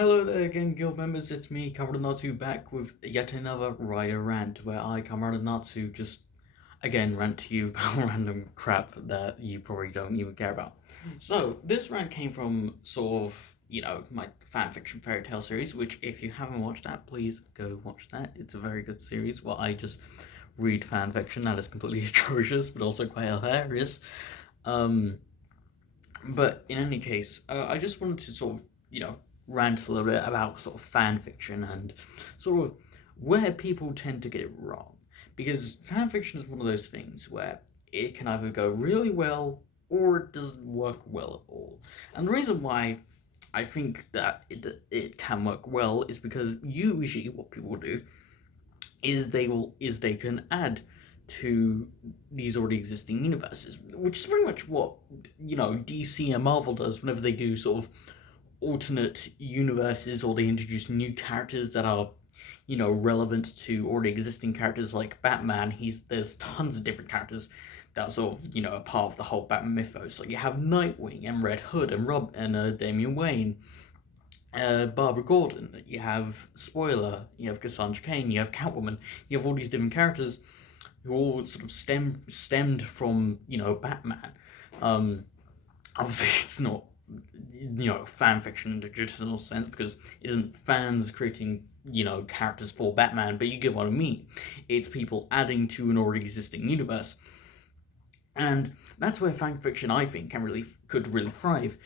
Hello there again, guild members. It's me, Cameron Natsu, back with yet another Rider Rant, where I, Cameron Natsu, just again rant to you about random crap that you probably don't even care about. So this rant came from sort of my fanfiction fairy tale series, which if you haven't watched that, please go watch that. It's a very good series. Well, I just read fanfiction that is completely atrocious, but also quite hilarious. Um, but in any case, I just wanted to sort of rant a little bit about sort of fan fiction and sort of where people tend to get it wrong. Because fan fiction is one of those things where it can either go really well or it doesn't work well at all. And the reason why I think that it can work well is because usually what people do is they can add to these already existing universes, which is pretty much what DC and Marvel does whenever they do sort of alternate universes or they introduce new characters that are relevant to already existing characters. Like Batman, there's tons of different characters that are sort of a part of the whole Batman mythos. Like you have Nightwing and Red Hood and Damian Wayne, Barbara Gordon, you have Spoiler, you have Cassandra Cain, you have Catwoman, you have all these different characters who all sort of stemmed from Batman. Obviously it's not fan fiction in the traditional sense, because it isn't fans creating characters for Batman, but you get what I mean. It's people adding to an already existing universe, and that's where fan fiction, I think, could really thrive.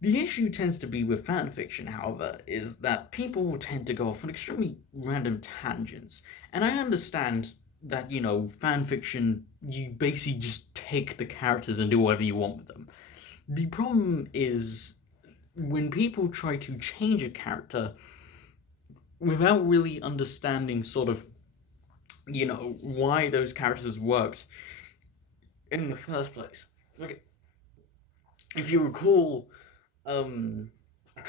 The issue tends to be with fan fiction, however, is that people tend to go off on extremely random tangents, and I understand that fan fiction, you basically just take the characters and do whatever you want with them. The problem is when people try to change a character without really understanding sort of, why those characters worked in the first place. Okay, if you recall, I can't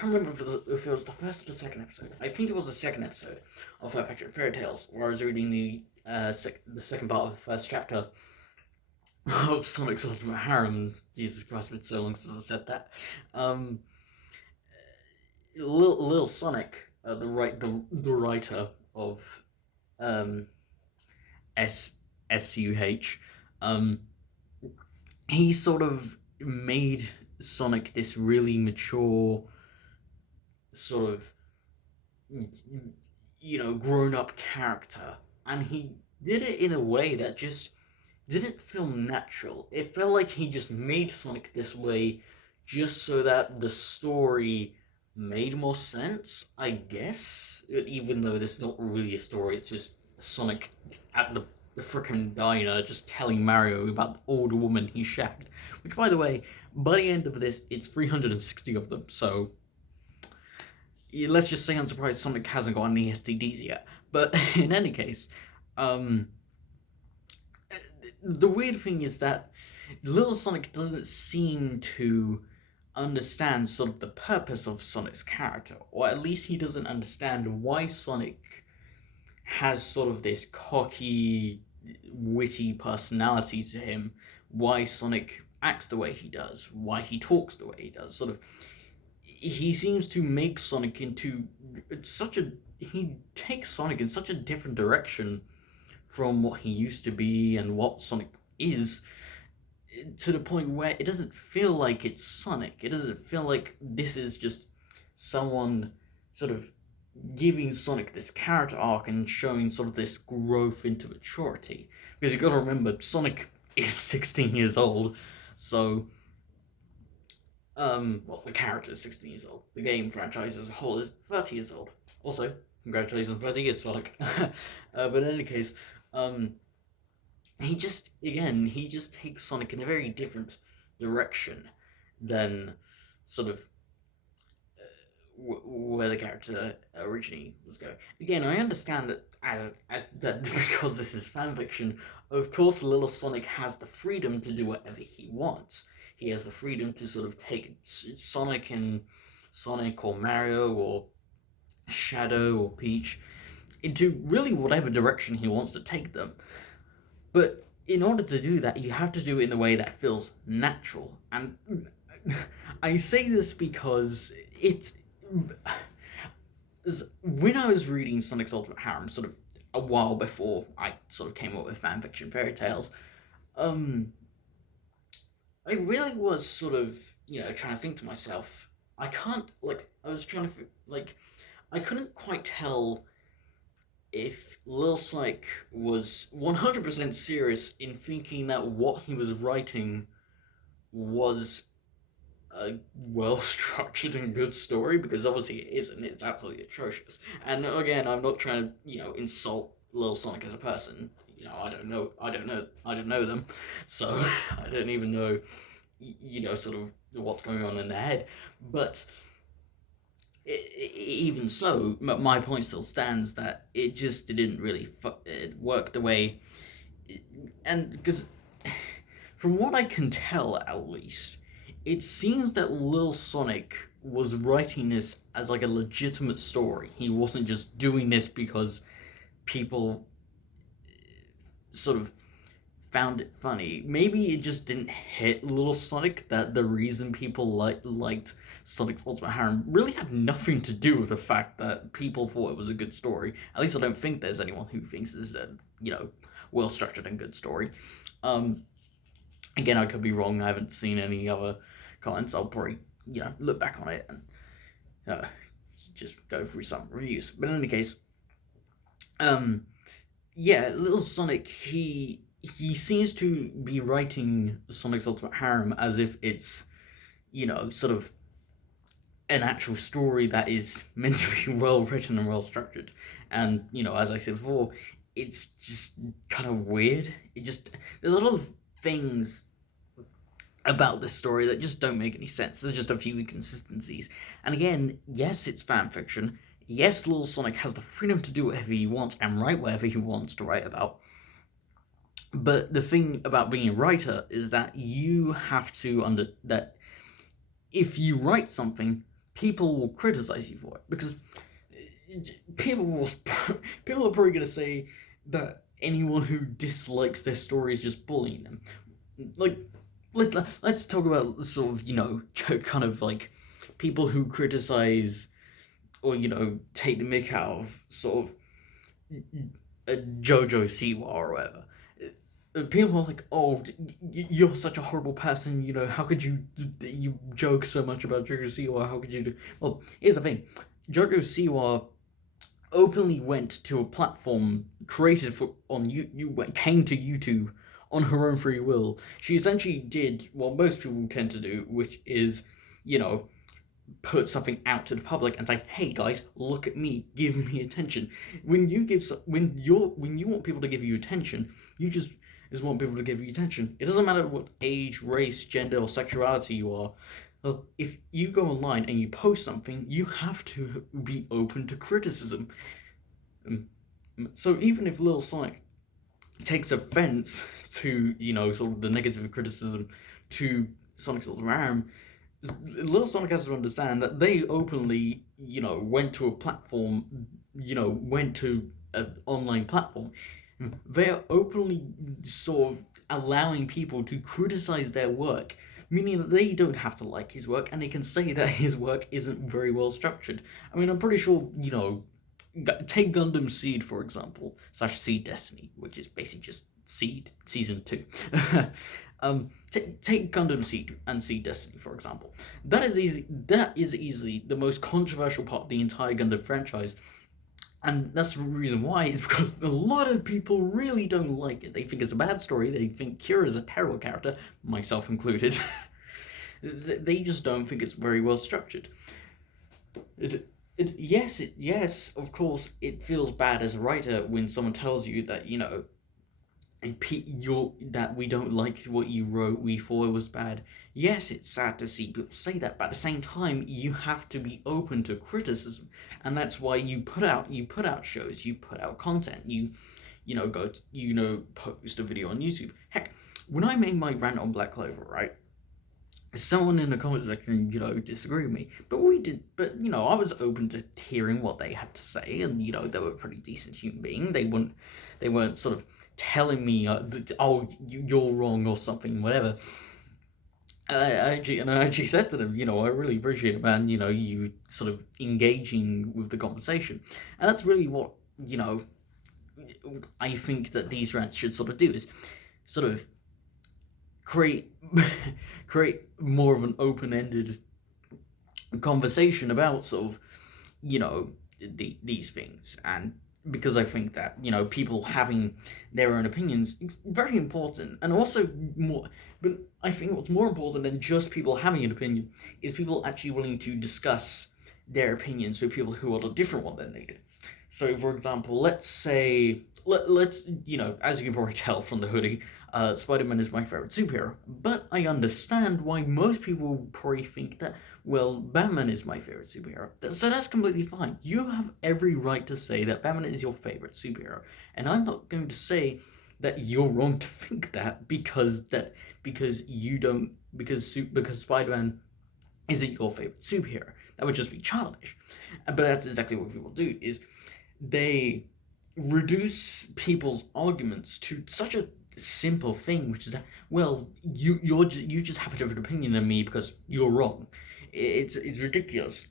remember if it was the first or the second episode. I think it was the second episode of Fanfiction Fairy Tales, where I was reading the second part of the first chapter of Sonic's Ultimate Harem. Jesus Christ, it's been so long since I said that. Little Sonic, the writer of SUH, he sort of made Sonic this really mature, sort of grown up character, and he did it in a way that just didn't feel natural. It felt like he just made Sonic this way just so that the story made more sense, I guess. Even though this is not really a story, it's just Sonic at the frickin' diner just telling Mario about the old woman he shagged. Which, by the way, by the end of this, it's 360 of them, so let's just say I'm surprised Sonic hasn't got any STDs yet. But in any case, the weird thing is that Little Sonic doesn't seem to understand sort of the purpose of Sonic's character, or at least he doesn't understand why Sonic has sort of this cocky, witty personality to him, why Sonic acts the way he does, why he talks the way he does. Sort of, he seems to make Sonic into he takes Sonic in such a different direction from what he used to be and what Sonic is, to the point where it doesn't feel like it's Sonic. It doesn't feel like this is just someone sort of giving Sonic this character arc and showing sort of this growth into maturity. Because you gotta remember, Sonic is 16 years old, so well, the character is 16 years old. The game franchise as a whole is 30 years old. Also, congratulations on 30 years, Sonic. But in any case, he just takes Sonic in a very different direction than sort of where the character originally was going. Again, I understand that because this is fanfiction, of course Little Sonic has the freedom to do whatever he wants. He has the freedom to sort of take Sonic or Mario or Shadow or Peach into really whatever direction he wants to take them. But in order to do that, you have to do it in a way that feels natural. And I say this because when I was reading Sonic's Ultimate Harem, sort of a while before I sort of came up with fanfiction fairy tales, um, I really was sort of, trying to think to myself, I can't, like, I was trying to, like, I couldn't quite tell if Lil Sonic was 100% serious in thinking that what he was writing was a well structured and good story, because obviously it isn't. It's absolutely atrocious. And again, I'm not trying to insult Lil Sonic as a person. I don't know them, so I don't even know sort of what's going on in their head. But even so, my point still stands that it just didn't really work the way, and because from what I can tell, at least, it seems that Lil Sonic was writing this as like a legitimate story. He wasn't just doing this because people sort of found it funny. Maybe it just didn't hit Little Sonic that the reason people liked Sonic's Ultimate Harem really had nothing to do with the fact that people thought it was a good story. At least I don't think there's anyone who thinks this is a well structured and good story. Again, I could be wrong. I haven't seen any other comments. I'll probably look back on it and just go through some reviews. But in any case, yeah, Little Sonic, he seems to be writing Sonic's Ultimate Harem as if it's, sort of an actual story that is meant to be well written and well structured. And, as I said before, it's just kind of weird. There's a lot of things about this story that just don't make any sense. There's just a few inconsistencies. And again, yes, it's fan fiction. Yes, Little Sonic has the freedom to do whatever he wants and write whatever he wants to write about. But the thing about being a writer is that you have to that if you write something, people will criticize you for it, because people are probably going to say that anyone who dislikes their story is just bullying them. Like, let's talk about sort of kind of like people who criticize or take the mick out of sort of JoJo Siwa or whatever. People are like, oh, you're such a horrible person, how could you joke so much about JoJo Siwa, how could you do... Well, here's the thing, JoJo Siwa openly went to a platform created came to YouTube on her own free will. She essentially did what most people tend to do, which is, put something out to the public and say, hey guys, look at me, give me attention. When you want people to give you attention, you just want people to give you attention. It doesn't matter what age, race, gender, or sexuality you are. If you go online and you post something, you have to be open to criticism. So even if Lil Sonic takes offense to, sort of the negative criticism to Sonic's Ultimate Harem, Little Sonic has to understand that they openly, went to a platform, went to an online platform. They're openly sort of allowing people to criticize their work, meaning that they don't have to like his work, and they can say that his work isn't very well structured. I mean, I'm pretty sure, take Gundam Seed, for example, / Seed Destiny, which is basically just Seed Season 2. Take Gundam Seed and Seed Destiny, for example. That is easily the most controversial part of the entire Gundam franchise. And that's the reason why, is because a lot of people really don't like it. They think it's a bad story, they think Kira is a terrible character, myself included. They just don't think it's very well structured. Yes, of course, it feels bad as a writer when someone tells you that, that we don't like what you wrote, we thought it was bad. Yes, it's sad to see people say that, but at the same time, you have to be open to criticism, and that's why you put out shows, you put out content, you post a video on YouTube. Heck, when I made my rant on Black Clover, right? Someone in the comment section, disagreed with me, but I was open to hearing what they had to say, and they were a pretty decent human being. They weren't sort of telling me, oh, you're wrong or something, whatever. I actually said to them, I really appreciate it, man. You sort of engaging with the conversation, and that's really what I think that these rants should sort of do is sort of create create more of an open-ended conversation about sort of these things. And because I think that people having their own opinions is very important, and also more. But I think what's more important than just people having an opinion is people actually willing to discuss their opinions with people who hold a different one than they do. So, for example, let's say let's as you can probably tell from the hoodie, Spider-Man is my favorite superhero. But I understand why most people probably think that, well, Batman is my favorite superhero. So that's completely fine. You have every right to say that Batman is your favorite superhero, and I'm not going to say that you're wrong to think that because you don't because Spider-Man isn't your favorite superhero. That would just be childish. But that's exactly what people do. Is they reduce people's arguments to such a simple thing, which is that, well, you just have a different opinion than me because you're wrong. It's ridiculous.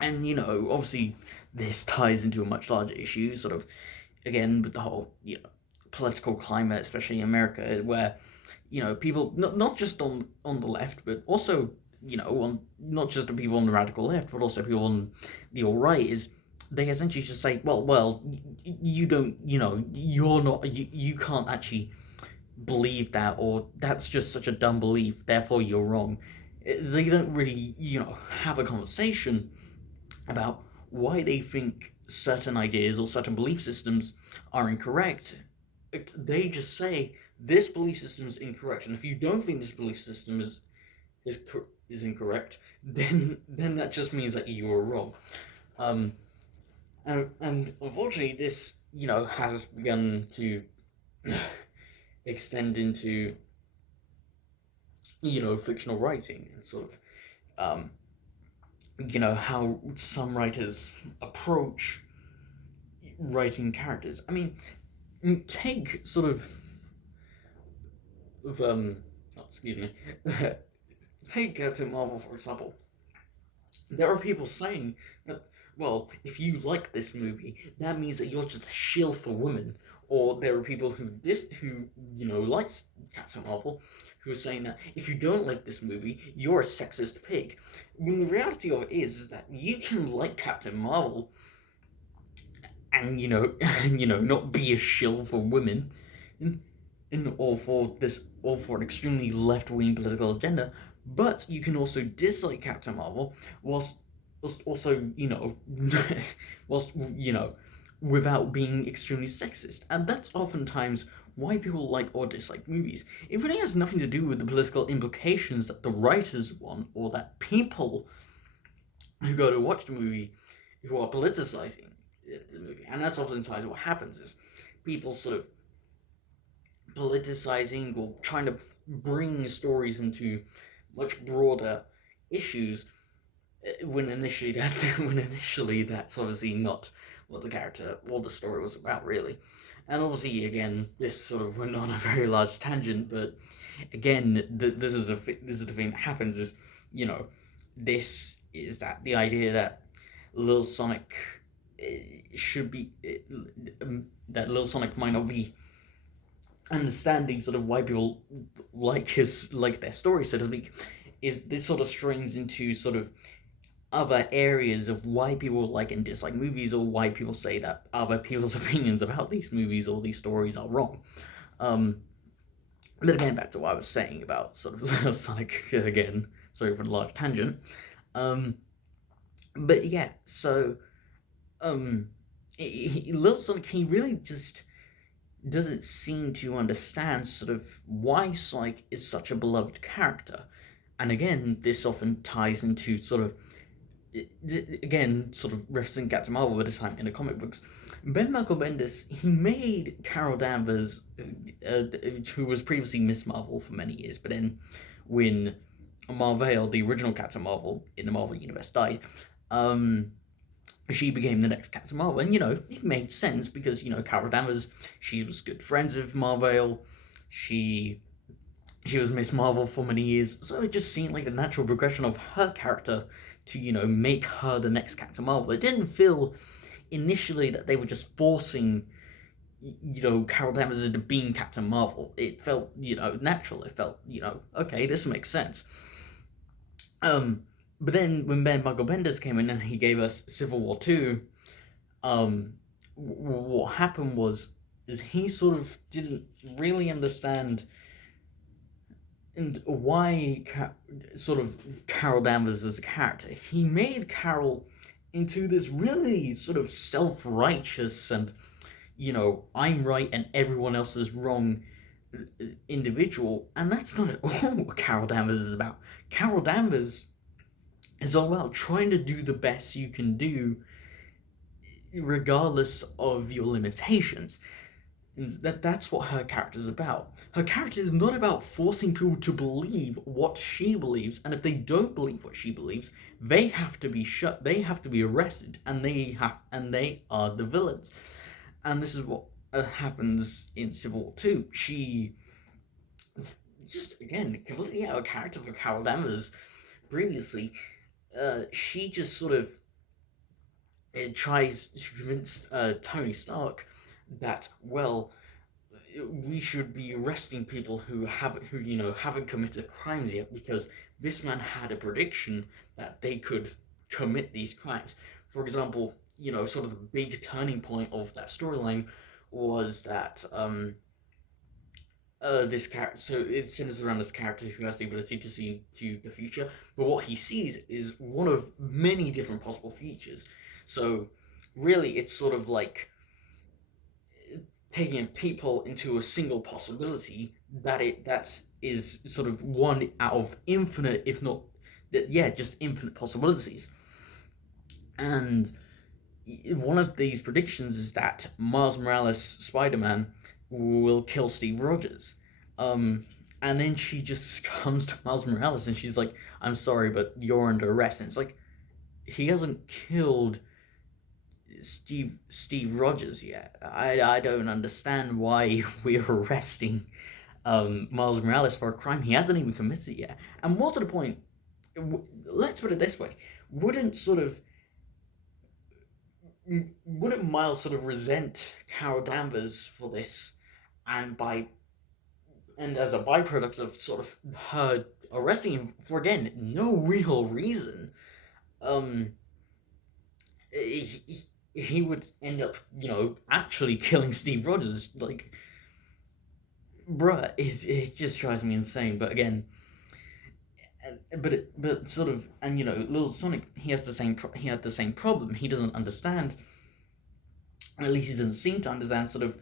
And obviously this ties into a much larger issue, sort of, again, with the whole political climate, especially in America, where people not just on the left, but also on not just the people on the radical left, but also people on the alt right, is they essentially just say, well, you don't, you're not, you can't actually believe that, or that's just such a dumb belief, therefore you're wrong. They don't really, have a conversation about why they think certain ideas or certain belief systems are incorrect. They just say this belief system is incorrect, and if you don't think this belief system is incorrect, then that just means that you are wrong. And unfortunately, this has begun to extend into fictional writing, and sort of how some writers approach writing characters. I mean, take sort of excuse me, take Captain Marvel, for example. There are people saying that, well, if you like this movie, that means that you're just a shill for women. Or there are people who likes Captain Marvel, who are saying that if you don't like this movie, you're a sexist pig. When the reality of it is that you can like Captain Marvel and not be a shill for women, and all for an extremely left-wing political agenda, but you can also dislike Captain Marvel whilst also whilst without being extremely sexist. And that's oftentimes why people like or dislike movies. It really has nothing to do with the political implications that the writers want, or that people who go to watch the movie who are politicizing the movie. And that's oftentimes what happens, is people sort of politicizing or trying to bring stories into much broader issues, when initially that's obviously not what the character or the story was about, really. And obviously, again, this sort of went on a very large tangent, but again, this is the thing that happens, is this is that the idea that Little Sonic should be that Little Sonic might not be understanding sort of why people like their story, so to speak, is this sort of strains into sort of other areas of why people like and dislike movies, or why people say that other people's opinions about these movies or these stories are wrong. But again, back to what I was saying about sort of Sonic again. Sorry for the large tangent. But yeah, so Little Sonic, he really just doesn't seem to understand sort of why Sonic is such a beloved character. And again, this often ties into sort of, again, sort of referencing Captain Marvel at the time in the comic books. Ben Michael Bendis, he made Carol Danvers, who was previously Miss Marvel for many years, but then when Marvel, the original Captain Marvel in the Marvel Universe, died, she became the next Captain Marvel. And, it made sense because, Carol Danvers, she was good friends with Marvel. She She was Miss Marvel for many years, so it just seemed like the natural progression of her character to, make her the next Captain Marvel. It didn't feel initially that they were just forcing, Carol Danvers into being Captain Marvel. It felt, natural. It felt, okay, this makes sense. Um, but then when Michael Bendis came in and he gave us Civil War 2, what happened is he sort of didn't really understand and why sort of Carol Danvers as a character. He made Carol into this really sort of self-righteous and, I'm right and everyone else is wrong individual, and that's not at all what Carol Danvers is about. Carol Danvers is all about trying to do the best you can do regardless of your limitations. And that's what her character is about. Her character is not about forcing people to believe what she believes, and if they don't believe what she believes, they have to be shut. They have to be arrested, and they are the villains. And this is what happens in Civil War 2. She just again completely out of character for Carol Danvers. Previously, she just sort of tries to convince Tony Stark that, well, we should be arresting people who haven't committed crimes yet, because this man had a prediction that they could commit these crimes. For example, sort of the big turning point of that storyline was that this character, so it centers around this character who has the ability to see to the future, but what he sees is one of many different possible futures. So really it's sort of like taking people into a single possibility that is sort of one out of infinite, if not just infinite possibilities. And one of these predictions is that Miles Morales Spider-Man will kill Steve Rogers. And then she just comes to Miles Morales and she's like, I'm sorry, but you're under arrest. And it's like, he hasn't killed Steve Rogers yet. I don't understand why we're arresting Miles Morales for a crime he hasn't even committed yet. And more to the point, let's put it this way, wouldn't Miles sort of resent Carol Danvers for this, and as a byproduct of sort of her arresting him for, again, no real reason, he would end up, actually killing Steve Rogers. Like, bruh, it just drives me insane. But again, but sort of, and little Sonic, he had the same problem. He doesn't understand, at least he doesn't seem to understand, sort of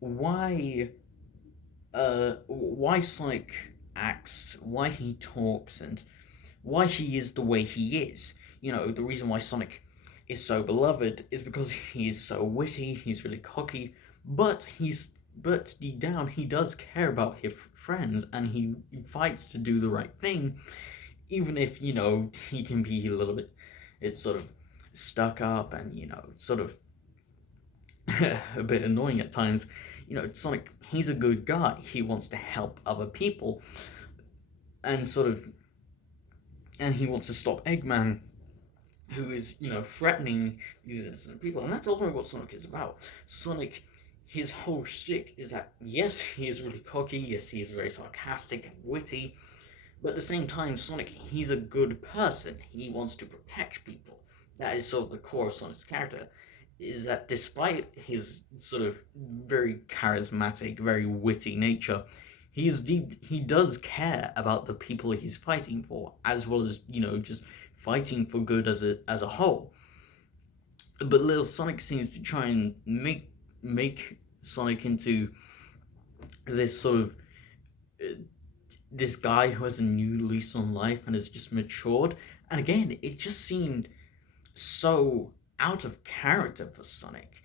why Sonic acts, why he talks, and why he is the way he is. The reason why Sonic is so beloved is because he's so witty, he's really cocky, but deep down he does care about his friends, and he fights to do the right thing, even if, he can be a little bit, it's sort of stuck up and, sort of a bit annoying at times. Sonic, he's a good guy, he wants to help other people, and he wants to stop Eggman, who is, threatening these innocent people. And that's ultimately what Sonic is about. Sonic, his whole shtick is that, yes, he is really cocky, yes, he is very sarcastic and witty, but at the same time, Sonic, he's a good person. He wants to protect people. That is sort of the core of Sonic's character, is that despite his sort of very charismatic, very witty nature, he does care about the people he's fighting for, as well as, just fighting for good as a whole. But little Sonic seems to try and make Sonic into this sort of this guy who has a new lease on life and has just matured. And again, it just seemed so out of character for Sonic.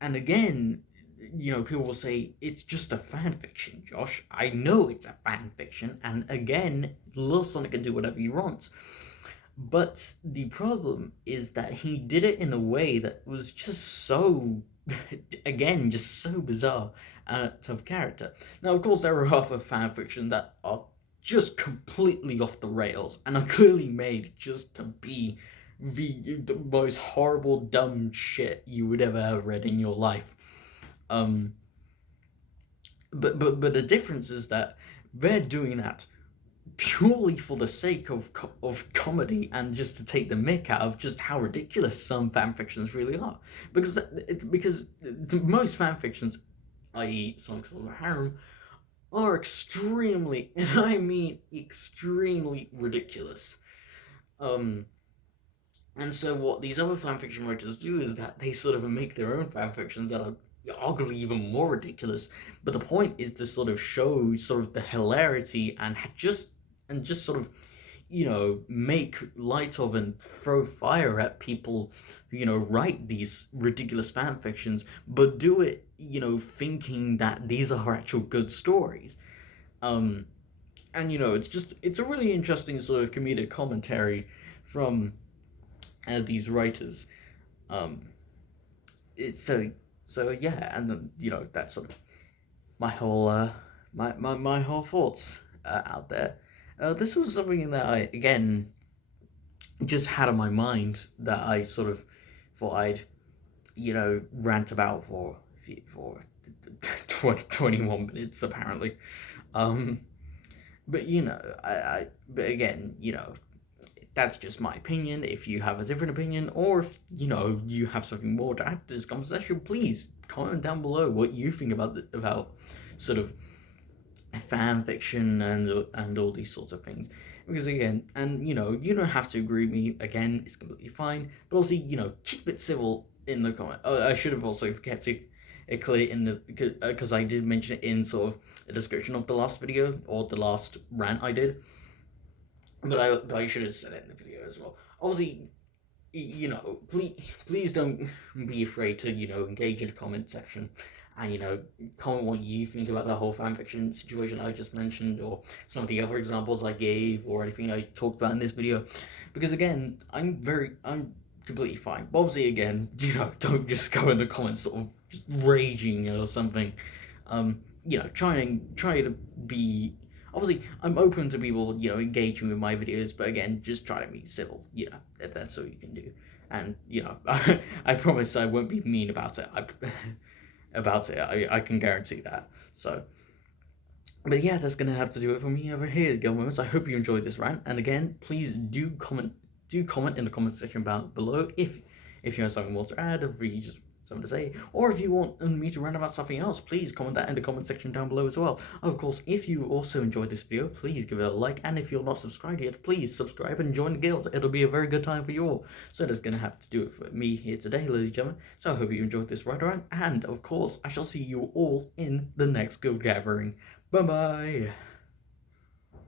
And again, people will say, it's just a fan fiction, Josh. I know it's a fan fiction, and again, little Sonic can do whatever he wants. But the problem is that he did it in a way that was just so, again, just so bizarre. of character. Now, of course, there are other fanfiction that are just completely off the rails and are clearly made just to be the most horrible, dumb shit you would ever have read in your life. But the difference is that they're doing that purely for the sake of comedy and just to take the mick out of just how ridiculous some fanfictions really are. Because most fanfictions, i.e. Sonic Silver Harem, are extremely, and I mean extremely ridiculous. And so what these other fanfiction writers do is that they sort of make their own fanfictions that are arguably even more ridiculous. But the point is to sort of show sort of the hilarity and just sort of, make light of and throw fire at people who, write these ridiculous fan fictions, but do it, thinking that these are actual good stories. And, it's a really interesting sort of comedic commentary from these writers. It's so yeah, and that's sort of my whole my whole thoughts out there. This was something that I, again, just had on my mind that I sort of thought I'd, rant about for 21 minutes, apparently. But, but again, that's just my opinion. If you have a different opinion, or if, you have something more to add to this conversation, please comment down below what you think about sort of fan fiction and all these sorts of things. Because again, and you don't have to agree with me, again, it's completely fine, but also, keep it civil in the comment. I should have also kept it clear in the, because I did mention it in sort of the description of the last video, or the last rant I did, but I should have said it in the video as well. Obviously, please don't be afraid to, engage in the comment section and, comment what you think about the whole fanfiction situation I just mentioned, or some of the other examples I gave, or anything I talked about in this video. Because again, I'm completely fine. But obviously, again, don't just go in the comments sort of just raging or something. Try to be... Obviously, I'm open to people, engaging with my videos, but again, just try to be civil, that's all you can do. And, I promise I won't be mean about it. I can guarantee that. So, but yeah, that's gonna have to do it for me over here, Girl Moments. I hope you enjoyed this rant, and again, please do comment in the comment section below if you have something more to add, or if you just something to say, or if you want me to rant about something else, please comment that in the comment section down below as well. Of course, if you also enjoyed this video, please give it a like, and if you're not subscribed yet, please subscribe and join the guild. It'll be a very good time for you all. So that's gonna have to do it for me here today, ladies and gentlemen. So I hope you enjoyed this Rider Rant, and of course, I shall see you all in the next guild gathering. Bye bye.